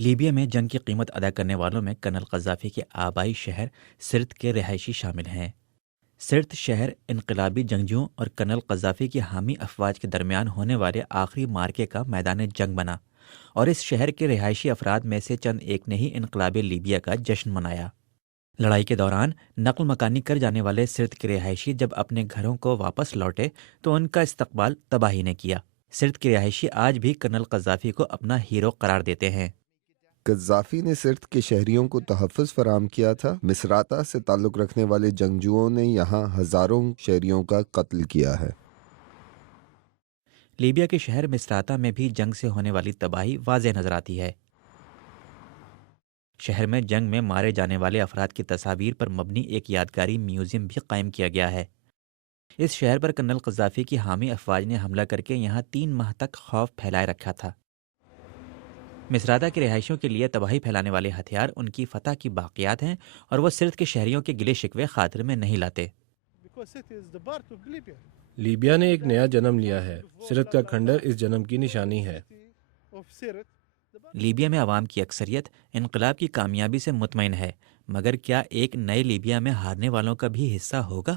Libya میں جنگ کی قیمت ادا کرنے والوں میں کرنل قذافی کے آبائی شہر سرت کے رہائشی شامل ہیں۔ سرت شہر انقلابی جنگجوؤں اور کرنل قذافی کی حامی افواج کے درمیان ہونے والے آخری مارکے کا میدان جنگ بنا، اور اس شہر کے رہائشی افراد میں سے چند ایک نے ہی انقلاب لیبیا کا جشن منایا۔ لڑائی کے دوران نقل مکانی کر جانے والے سرت کے رہائشی جب اپنے گھروں کو واپس لوٹے تو ان کا استقبال تباہی نے کیا۔ سرت کے رہائشی آج بھی کرنل قذافی کو اپنا ہیرو قرار دیتے ہیں۔ قذافی نے سرت کے شہریوں کو تحفظ فراہم کیا تھا۔ مصراتہ سے تعلق رکھنے والے جنگجوؤں نے یہاں ہزاروں شہریوں کا قتل کیا ہے۔ لیبیا کے شہر مصراتہ میں بھی جنگ سے ہونے والی تباہی واضح نظر آتی ہے۔ شہر میں جنگ میں مارے جانے والے افراد کی تصاویر پر مبنی ایک یادگاری میوزیم بھی قائم کیا گیا ہے۔ اس شہر پر کرنل قذافی کی حامی افواج نے حملہ کر کے یہاں 3 ماہ تک خوف پھیلائے رکھا تھا۔ مصراتہ کے رہائشیوں کے لیے تباہی پھیلانے والے ہتھیار ان کی فتح کی باقیات ہیں، اور وہ سرت کے شہریوں کے گلے شکوے خاطر میں نہیں لاتے۔ لیبیا نے ایک نیا جنم لیا ہے۔ سرت کا کھنڈر اس جنم کی نشانی ہے۔ لیبیا میں عوام کی اکثریت انقلاب کی کامیابی سے مطمئن ہے، مگر کیا ایک نئے لیبیا میں ہارنے والوں کا بھی حصہ ہوگا؟